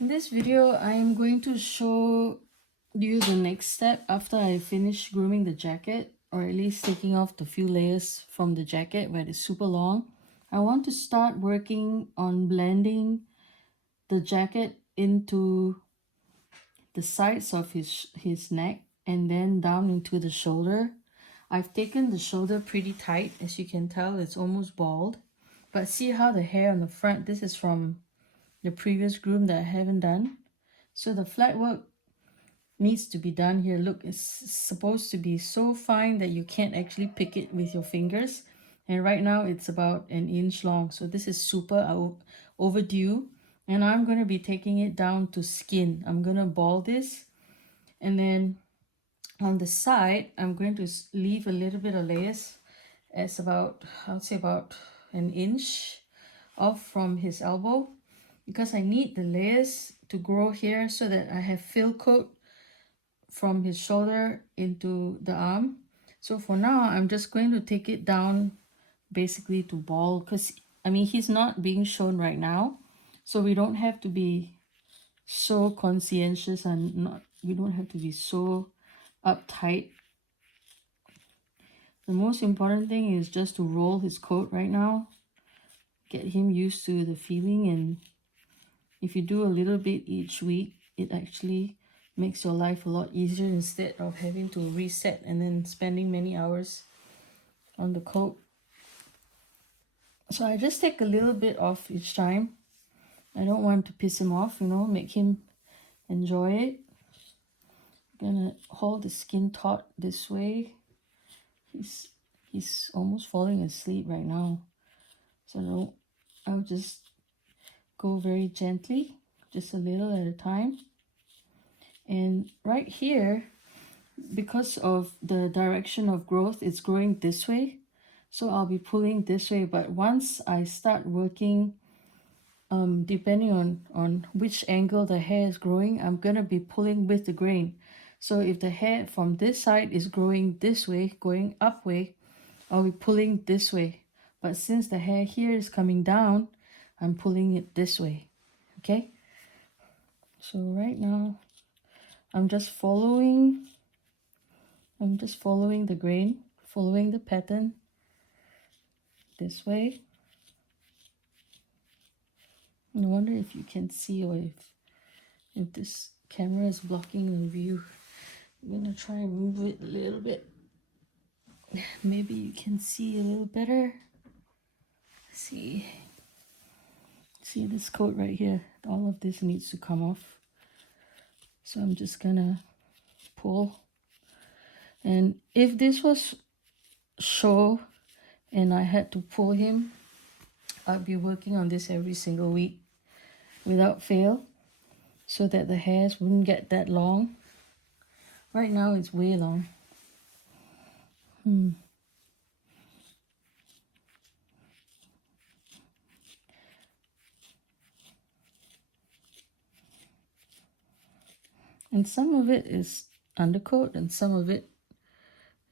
In this video, I am going to show you the next step after I finish grooming the jacket, or at least taking off the few layers from the jacket where it's super long. I want to start working on blending the jacket into the sides of his neck and then down into the shoulder. I've taken the shoulder pretty tight. As you can tell, it's almost bald. But see how the hair on the front, this is from the previous groom that I haven't done. So the flat work needs to be done here. Look, it's supposed to be so fine that you can't actually pick it with your fingers. And right now it's about an inch long. So this is super overdue. And I'm going to be taking it down to skin. I'm going to ball this. And then on the side, I'm going to leave a little bit of layers as about, I would say about an inch off from his elbow, because I need the layers to grow here so that I have fill coat from his shoulder into the arm. So for now, I'm just going to take it down basically to ball, because I mean, he's not being shown right now. So we don't have to be so conscientious and we don't have to be so uptight. The most important thing is just to roll his coat right now, get him used to the feeling, and if you do a little bit each week, it actually makes your life a lot easier instead of having to reset and then spending many hours on the coat. So I just take a little bit off each time. I don't want to piss him off, make him enjoy it. I'm gonna hold the skin taut this way. He's almost falling asleep right now. So I'll just go very gently, just a little at a time. And right here, because of the direction of growth, it's growing this way. So I'll be pulling this way. But once I start working, depending on which angle the hair is growing, I'm going to be pulling with the grain. So if the hair from this side is growing this way, going up way, I'll be pulling this way. But since the hair here is coming down, I'm pulling it this way. Okay? So right now, I'm just following the grain, following the pattern this way. I wonder if you can see, or if this camera is blocking the view. I'm gonna try and move it a little bit. Maybe you can see a little better. See this coat right here? All of this needs to come off. So I'm just gonna pull. And if this was show and I had to pull him, I'd be working on this every single week without fail, so that the hairs wouldn't get that long. Right now it's way long. And some of it is undercoat and some of it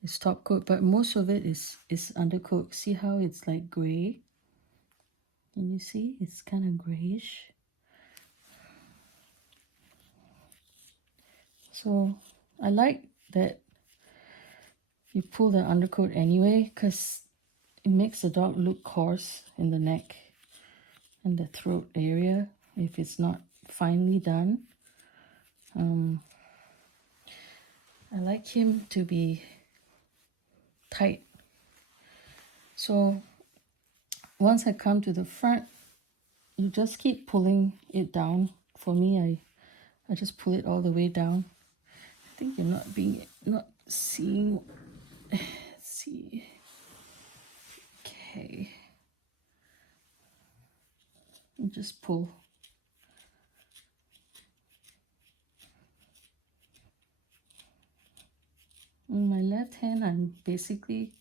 is top coat, but most of it is undercoat. See how it's like gray? Can you see? It's kind of grayish. So I like that you pull the undercoat anyway, because it makes the dog look coarse in the neck and the throat area if it's not finely done. I like him to be tight. So once I come to the front, you just keep pulling it down. For me, I just pull it all the way down. I think you're not seeing. Let's see. Okay. And just pull. In my left hand, I'm basically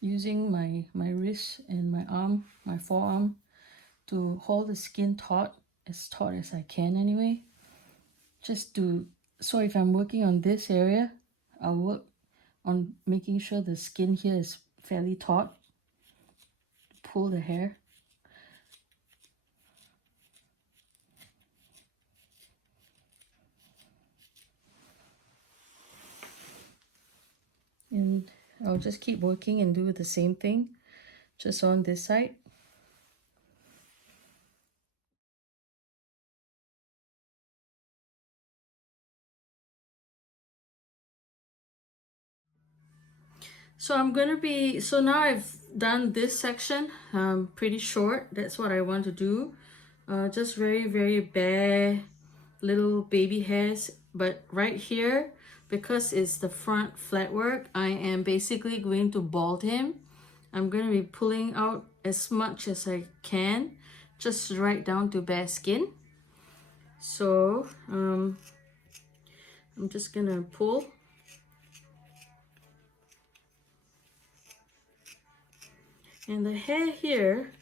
using my wrist and my arm, my forearm, to hold the skin taut as I can anyway. So if I'm working on this area, I'll work on making sure the skin here is fairly taut. Pull the hair. And I'll just keep working and do the same thing just on this side. So so now I've done this section, pretty short. That's what I want to do. Just very, very bare little baby hairs. But right here, because it's the front flat work, I am basically going to bald him. I'm going to be pulling out as much as I can, just right down to bare skin. So I'm just going to pull. And the hair here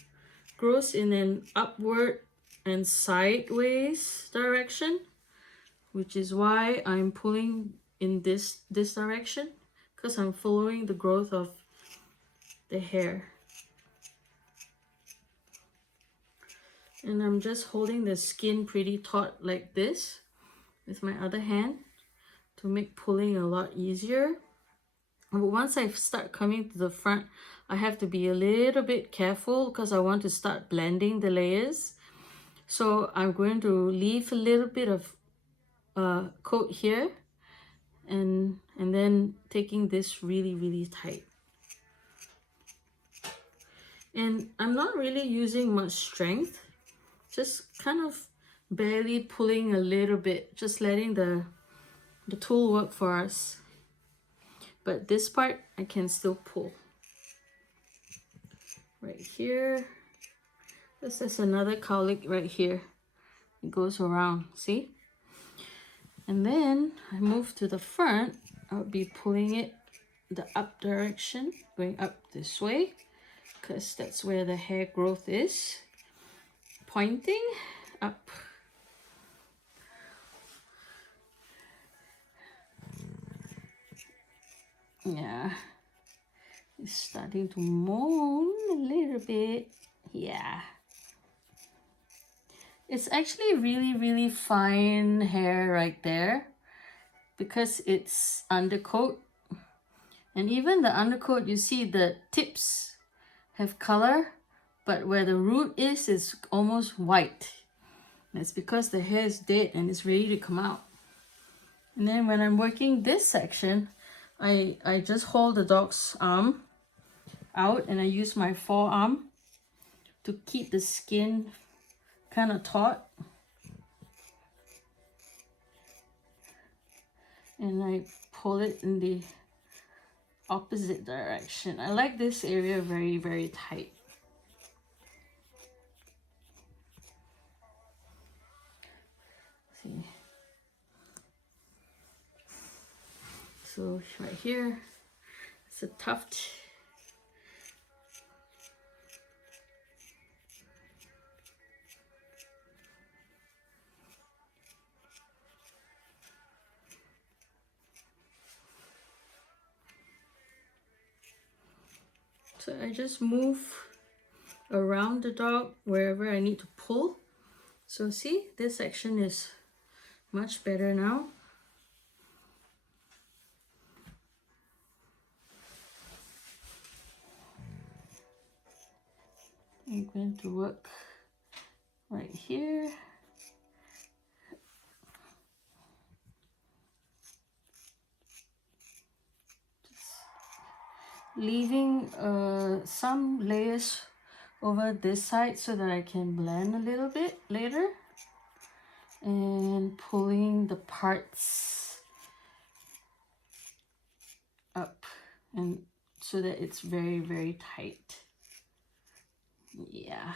grows in an upward and sideways direction, which is why I'm pulling in this direction, because I'm following the growth of the hair. And I'm just holding the skin pretty taut like this with my other hand to make pulling a lot easier. But once I start coming to the front, I have to be a little bit careful because I want to start blending the layers. So I'm going to leave a little bit of coat here, and then taking this really tight. And I'm not really using much strength, just kind of barely pulling a little bit, just letting the tool work for us. But this part I can still pull. Right here, this is another cowlick right here. It goes around, see? And then I move to the front. I'll be pulling it the up direction, going up this way, because that's where the hair growth is. Pointing up. Yeah, it's starting to moan a little bit. Yeah. It's actually really fine hair right there because it's undercoat. And even the undercoat, you see the tips have color, but where the root is almost white. That's because the hair is dead and it's ready to come out. And then when I'm working this section, I just hold the dog's arm out and I use my forearm to keep the skin kind of taut. And I pull it in the opposite direction. I like this area very tight. See? So right here, it's a tuft. So I just move around the dog wherever I need to pull. So see, this section is much better now. I'm going to work right here. Leaving some layers over this side so that I can blend a little bit later, and pulling the parts up and so that it's very tight. Yeah,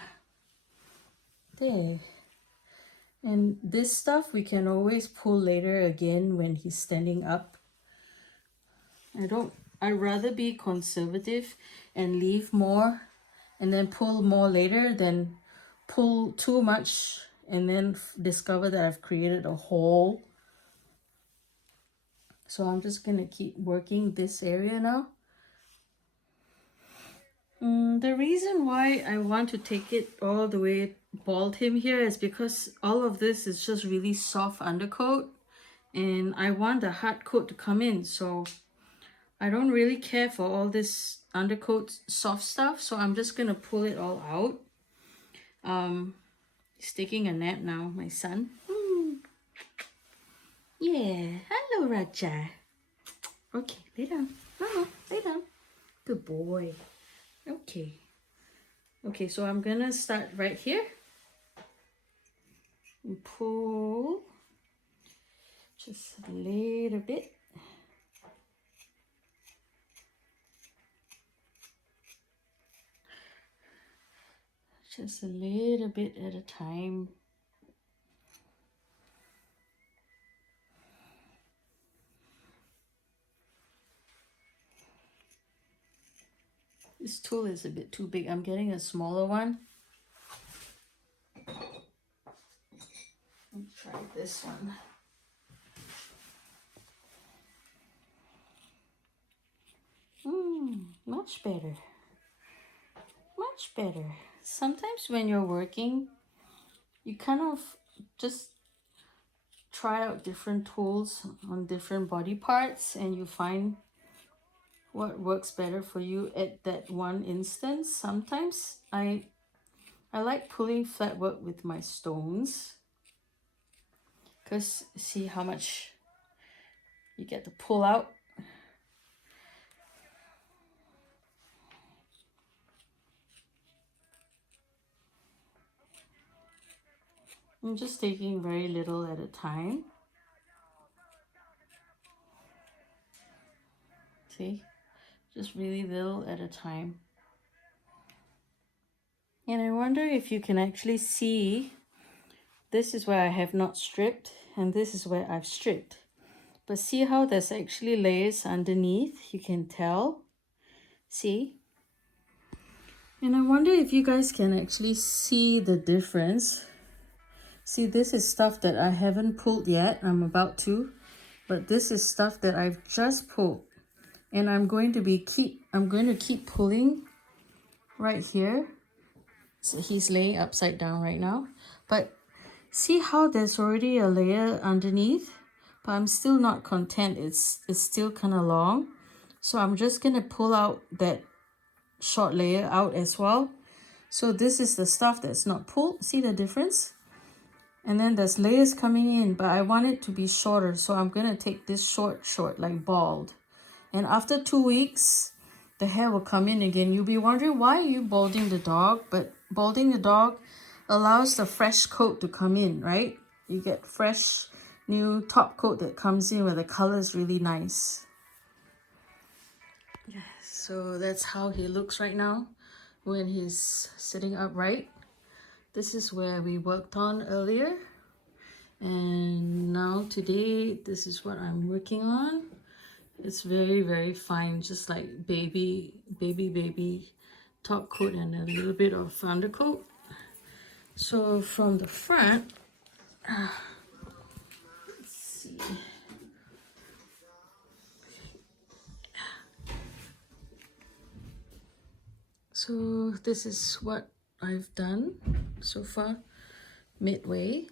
there. And this stuff we can always pull later again when he's standing up. I'd rather be conservative and leave more and then pull more later than pull too much and then discover that I've created a hole. So I'm just gonna keep working this area now. The reason why I want to take it all the way bald him here is because all of this is just really soft undercoat and I want the hard coat to come in. So I don't really care for all this undercoat soft stuff, so I'm just gonna pull it all out. He's taking a nap now, my son. Yeah, hello Raja. Okay, lay down. No, lay down. Good boy. Okay. Okay, so I'm gonna start right here. And pull just a little bit. Just a little bit at a time. This tool is a bit too big. I'm getting a smaller one. Let's try this one. Much better. Much better. Sometimes when you're working, you kind of just try out different tools on different body parts and you find what works better for you at that one instance. Sometimes I like pulling flat work with my stones because see how much you get to pull out. I'm just taking very little at a time. See, just really little at a time. And I wonder if you can actually see, this is where I have not stripped and this is where I've stripped. But see how there's actually layers underneath, you can tell. See? And I wonder if you guys can actually see the difference. See, this is stuff that I haven't pulled yet. I'm about to. But this is stuff that I've just pulled. And I'm going to keep pulling right here. So he's laying upside down right now. But see how there's already a layer underneath? But I'm still not content. It's still kind of long. So I'm just going to pull out that short layer out as well. So this is the stuff that's not pulled. See the difference? And then there's layers coming in, but I want it to be shorter. So I'm going to take this short, like bald. And after 2 weeks, the hair will come in again. You'll be wondering, why are you balding the dog? But balding the dog allows the fresh coat to come in, right? You get fresh, new top coat that comes in where the color is really nice. Yes, so that's how he looks right now when he's sitting upright. This is where we worked on earlier. And now today, this is what I'm working on. It's very, very fine, just like baby top coat and a little bit of undercoat. So from the front, let's see. So this is what I've done so far, midway.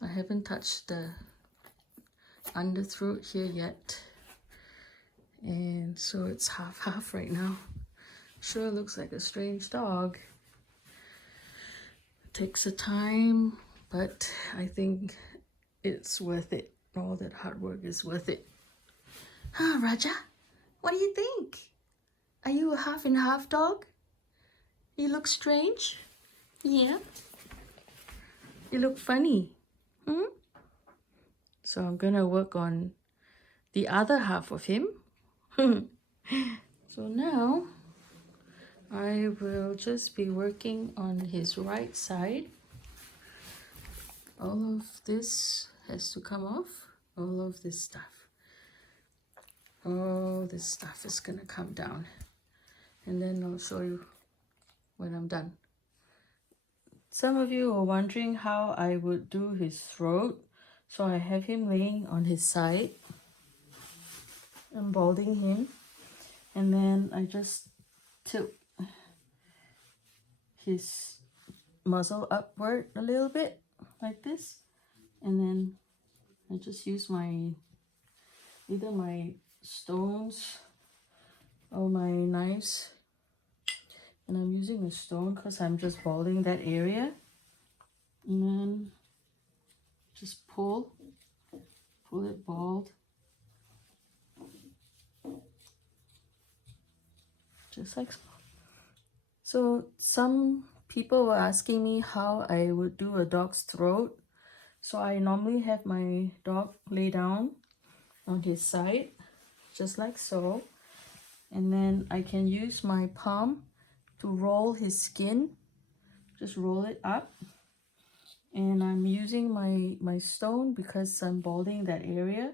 I haven't touched the underthroat here yet. And so it's half right now. Sure looks like a strange dog. Takes a time, but I think it's worth it. All that hard work is worth it. Huh, Raja? What do you think? Are you a half and half dog? You look strange? Yeah. You look funny. So I'm gonna work on the other half of him. So now I will just be working on his right side. All of this has to come off. All of this stuff. All this stuff is gonna come down. And then I'll show you when I'm done. Some of you are wondering how I would do his throat. So I have him laying on his side. I'm balding him. And then I just tilt his muzzle upward a little bit like this. And then I just use either my stones or my knives, and I'm using a stone because I'm just balding that area, and then just pull it bald, just like so. So some people were asking me how I would do a dog's throat. So I normally have my dog lay down on his side, just like so. And then I can use my palm to roll his skin, just roll it up. And I'm using my stone because I'm balding that area,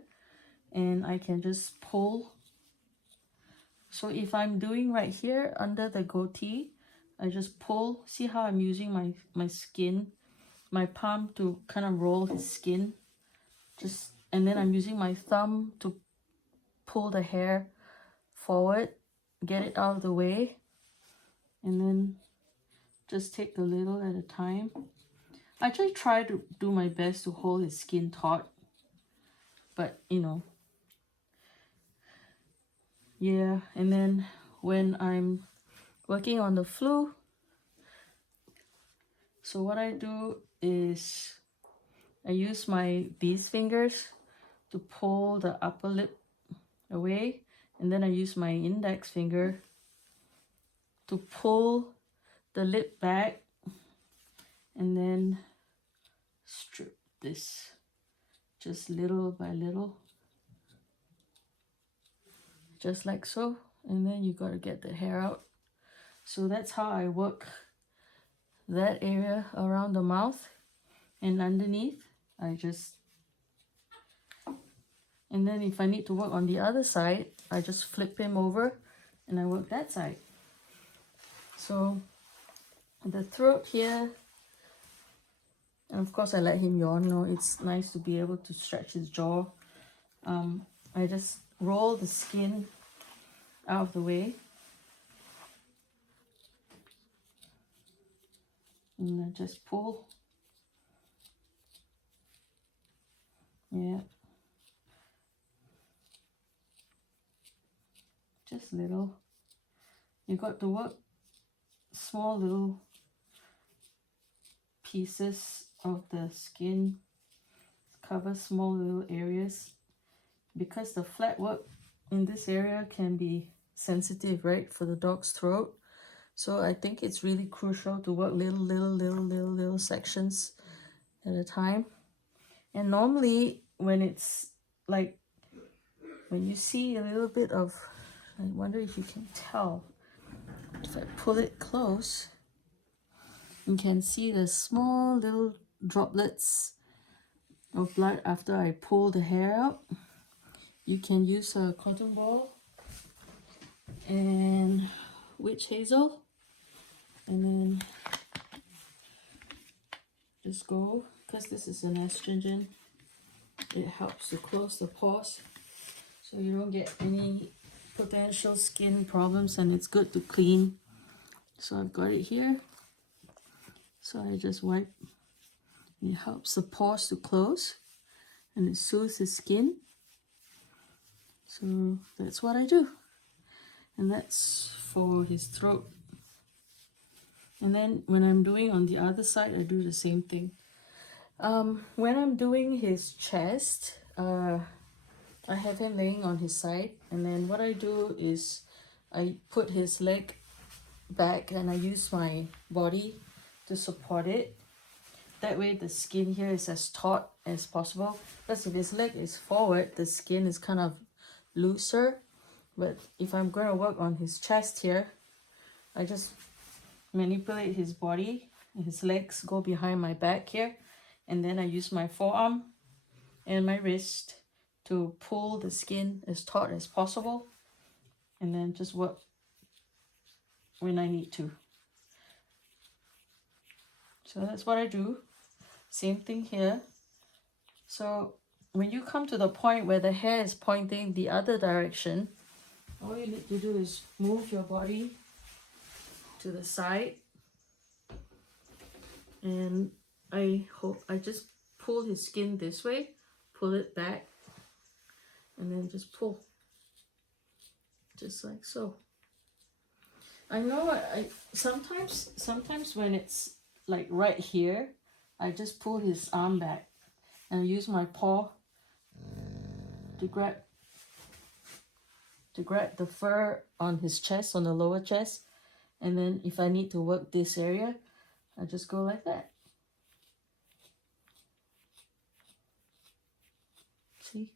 and I can just pull. So if I'm doing right here under the goatee, I just pull. See how I'm using my skin, my palm to kind of roll his skin, just, and then I'm using my thumb to pull the hair forward, get it out of the way, and then just take a little at a time. I just try to do my best to hold his skin taut, but you know, yeah. And then when I'm working on the flu, so what I do is I use these fingers to pull the upper lip away, and then I use my index finger to pull the lip back, and then strip this just little by little, just like so. And then you got to get the hair out. So that's how I work that area around the mouth and underneath. And then if I need to work on the other side, I just flip him over and I work that side. So the throat here, and of course I let him yawn. No, it's nice to be able to stretch his jaw. I just roll the skin out of the way, and then just pull. Yeah, just little. You got to work small little pieces of the skin, cover small little areas, because the flat work in this area can be sensitive, right, for the dog's throat. So I think it's really crucial to work little sections at a time. And normally when it's like, when you see a little bit of, I wonder if you can tell, if I pull it close, you can see the small little droplets of blood after I pull the hair out. You can use a cotton ball and witch hazel, and then just go, because this is an astringent, it helps to close the pores so you don't get any potential skin problems, and it's good to clean. So I've got it here, so I just wipe. It helps the pores to close and it soothes the skin. So that's what I do, and that's for his throat. And then when I'm doing on the other side, I do the same thing. When I'm doing his chest, I have him laying on his side, and then what I do is I put his leg back and I use my body to support it. That way the skin here is as taut as possible, because if his leg is forward, the skin is kind of looser. But if I'm going to work on his chest here, I just manipulate his body, his legs go behind my back here, and then I use my forearm and my wrist to pull the skin as taut as possible, and then just work when I need to. So that's what I do. Same thing here. So when you come to the point where the hair is pointing the other direction, all you need to do is move your body to the side, and I just pull his skin this way, pull it back, and then just pull. just like so. I know I sometimes when it's like right here, I just pull his arm back and use my paw to grab the fur on his chest, on the lower chest, and then if I need to work this area, I just go like that. See?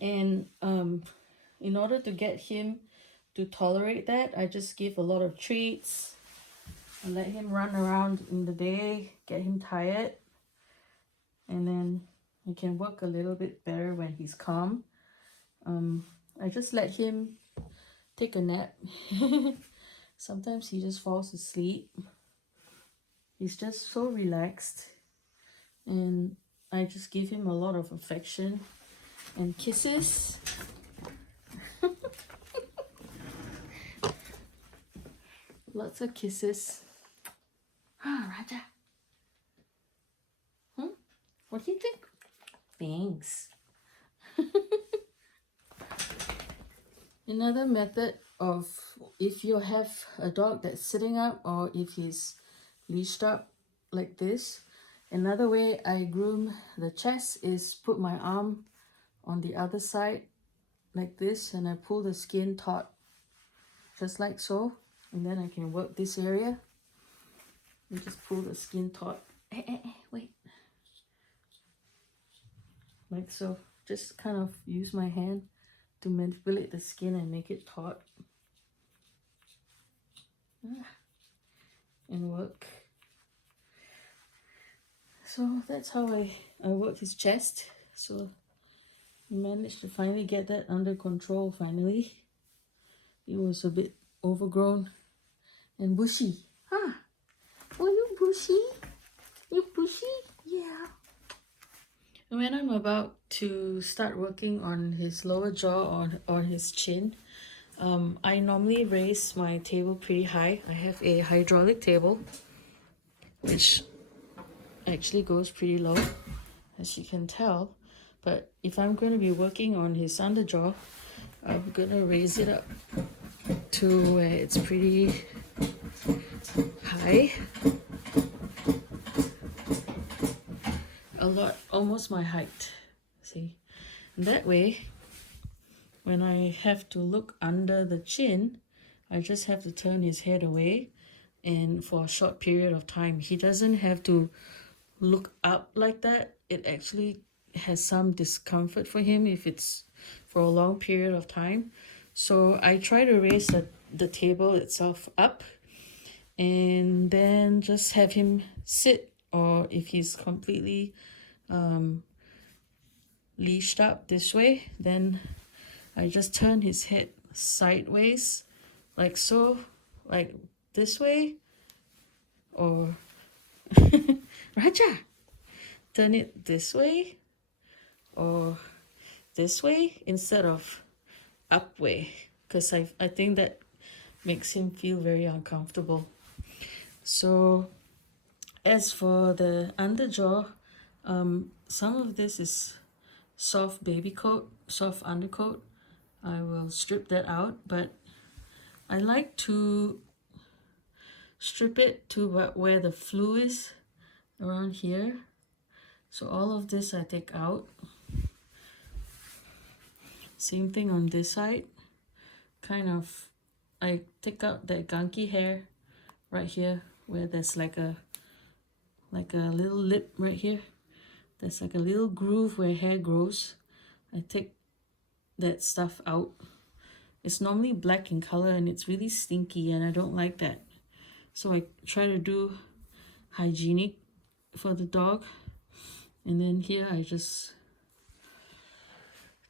And in order to get him to tolerate that, I just give a lot of treats and let him run around in the day, get him tired, and then I can work a little bit better when he's calm. I just let him take a nap. Sometimes he just falls asleep. He's just so relaxed, and I just give him a lot of affection and kisses. Lots of kisses. Raja. What do you think? Thanks. Another method of, if you have a dog that's sitting up or if he's leashed up like this, another way I groom the chest is put my arm on the other side like this, and I pull the skin taut just like so, and then I can work this area. You just pull the skin taut. Wait. Like so. Just kind of use my hand to manipulate the skin and make it taut. And work. So that's how I work his chest. So I managed to finally get that under control finally. It was a bit overgrown and bushy. Huh? Oh, you bushy? You bushy? Yeah. When I'm about to start working on his lower jaw or his chin, I normally raise my table pretty high. I have a hydraulic table, which actually goes pretty low, as you can tell. But if I'm going to be working on his underjaw, I'm going to raise it up to where it's pretty high. A lot, almost my height. See? And that way, when I have to look under the chin, I just have to turn his head away, and for a short period of time. He doesn't have to look up like that. It actually has some discomfort for him if it's for a long period of time. So I try to raise the table itself up and then just have him sit, or if he's completely leashed up this way, then I just turn his head sideways like so, like this way, or Raja, turn it this way or this way instead of up way, because I think that makes him feel very uncomfortable. So as for the underjaw, some of this is soft baby coat, soft undercoat. I will strip that out, but I like to strip it to where the flu is, around here. So all of this I take out. Same thing on this side. Kind of, I take out that gunky hair right here where there's like a little lip right here. There's like a little groove where hair grows. I take that stuff out. It's normally black in color and it's really stinky, and I don't like that. So I try to do hygienic for the dog. And then here I just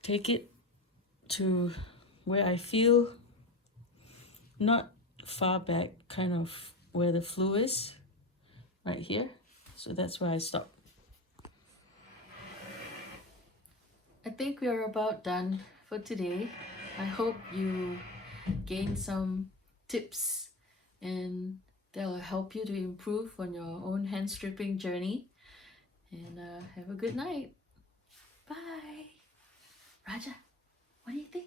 take it to where I feel not far back, kind of where the flu is, right here. So that's where I stop. I think we are about done for today. I hope you gained some tips and that will help you to improve on your own hand stripping journey. And have a good night. Bye. Raja, what do you think?